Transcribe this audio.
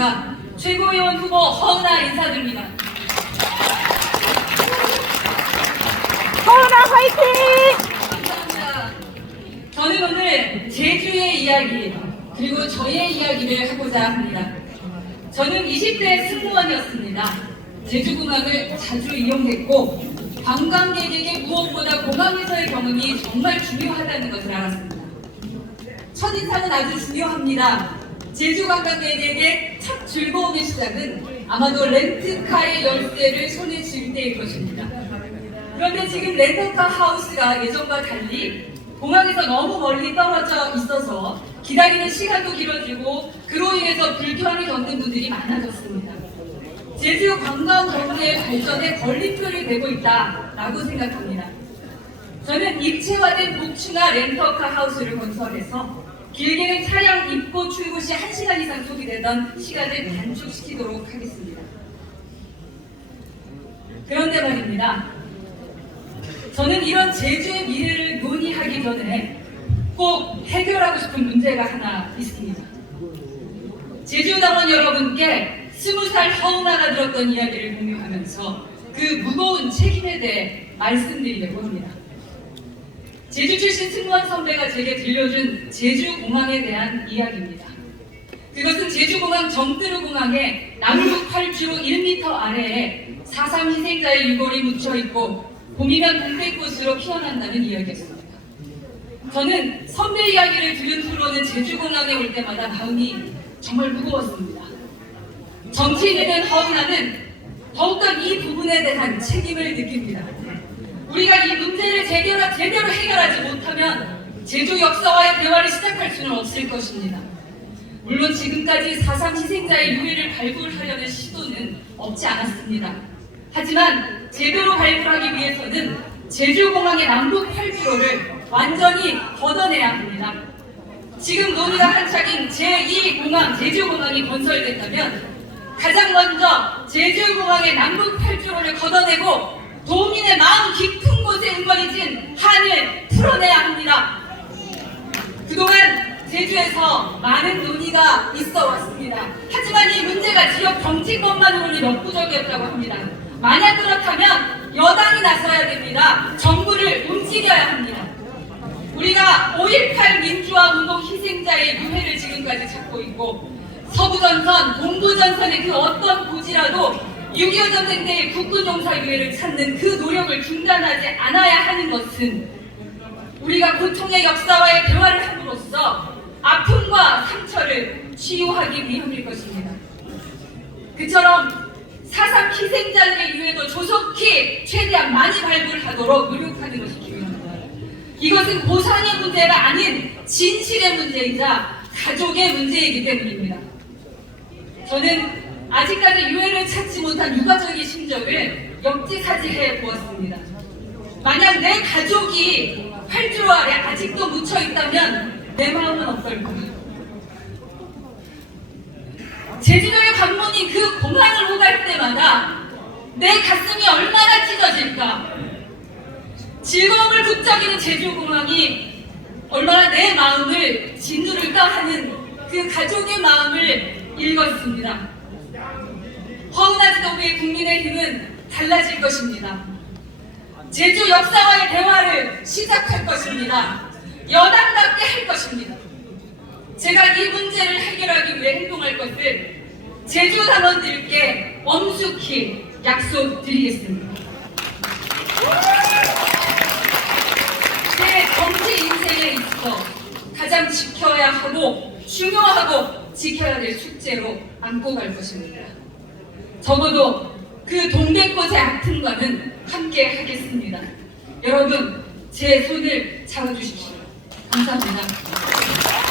더불어민주당입니다. 최고위원 후보 허은하 인사드립니다. 허은하 화이팅! 감사합니다. 저는 오늘 제주의 이야기 그리고 저의 이야기를 하고자 합니다. 저는 20대 승무원이었습니다. 제주공항을 자주 이용했고 관광객에게 무엇보다 공항에서의 경험이 정말 중요하다는 것을 알았습니다. 첫인상은 아주 중요합니다. 제주 관광객에게 첫 즐거움의 시작은 아마도 렌트카의 열쇠를 손에 쥘 때일 것입니다. 그런데 지금 렌터카 하우스가 예전과 달리 공항에서 너무 멀리 떨어져 있어서 기다리는 시간도 길어지고 그로 인해서 불편을 겪는 분들이 많아졌습니다. 제주 관광 경제의 발전에 걸림돌이 되고 있다라고 생각합니다. 저는 입체화된 복층화 렌터카 하우스를 건설해서 길게는 차량 입고 출고 시 1시간 이상 소비되던 시간을 단축시키도록 하겠습니다. 그런데 말입니다. 저는 이런 제주의 미래를 논의하기 전에 꼭 해결하고 싶은 문제가 하나 있습니다. 제주당원 여러분께 20살 허은하가 들었던 이야기를 공유하면서 그 무거운 책임에 대해 말씀드리려고 합니다. 제주 출신 승무원 선배가 제게 들려준 제주공항에 대한 이야기입니다. 그것은 제주공항 정뜨르공항의 남북 8주로 1m 아래에 4.3 희생자의 유골이 묻혀있고 봄이면 동백꽃으로 피어난다는 이야기였습니다. 저는 선배 이야기를 들은 후로는 제주공항에 올 때마다 마음이 정말 무거웠습니다. 정치인이 된 허은하는 더욱더 이 부분에 대한 책임을 느낍니다. 우리가 이 문제를 제대로 해결하지 못하면 제주 역사와의 대화를 시작할 수는 없을 것입니다. 물론 지금까지 4.3 희생자의 유해를 발굴하려는 시도는 없지 않았습니다. 하지만 제대로 발굴하기 위해서는 제주공항의 남북 8km를 완전히 걷어내야 합니다. 지금 논의가 한창인 제2공항 제주공항이 건설됐다면 가장 먼저 제주공항의 남북 8km를 걷어내고 도민의 마음 깊은 곳에 응거리진 한을 풀어내야 합니다. 그동안 제주에서 많은 논의가 있어 왔습니다. 하지만 이 문제가 지역 정치권만으로는 역부족이었다고 합니다. 만약 그렇다면 여당이 나서야 됩니다. 정부를 움직여야 합니다. 우리가 5.18 민주화 운동 희생자의 유해를 지금까지 찾고 있고 서부전선, 동부전선의 그 어떤 고지라도 6.25 전쟁 때의 국군종사 유해를 찾는 그 노력을 중단하지 않아야 하는 것은 우리가 고통의 역사와의 대화를 함으로써 아픔과 상처를 치유하기 위함일 것입니다. 그처럼 4.3 희생자들의 유해도 조속히 최대한 많이 발굴하도록 노력하는 것이 중요합니다. 이것은 보상의 문제가 아닌 진실의 문제이자 가족의 문제이기 때문입니다. 저는 아직까지 유해를 찾지 못한 유가족의 심정을 역지사지해 보았습니다. 만약 내 가족이 8주 아래 아직도 묻혀있다면 내 마음은 어떨까요? 제주도의 관문이 그 공항을 오갈 때마다 내 가슴이 얼마나 찢어질까? 즐거움을 북적이는 제주공항이 얼마나 내 마음을 짓누를까 하는 그 가족의 마음을 읽었습니다. 허은하 지도부의 국민의힘은 달라질 것입니다. 제주 역사와의 대화를 시작할 것입니다. 여당답게 할 것입니다. 제가 이 문제를 해결하기 위해 행동할 것을 제주 당원들께 엄숙히 약속드리겠습니다. 제 정치 인생에 있어 가장 지켜야 하고 중요하고 지켜야 될 숙제로 안고 갈 것입니다. 적어도 그 동백꽃의 아픔과는 함께 하겠습니다. 여러분, 제 손을 잡아주십시오. 감사합니다.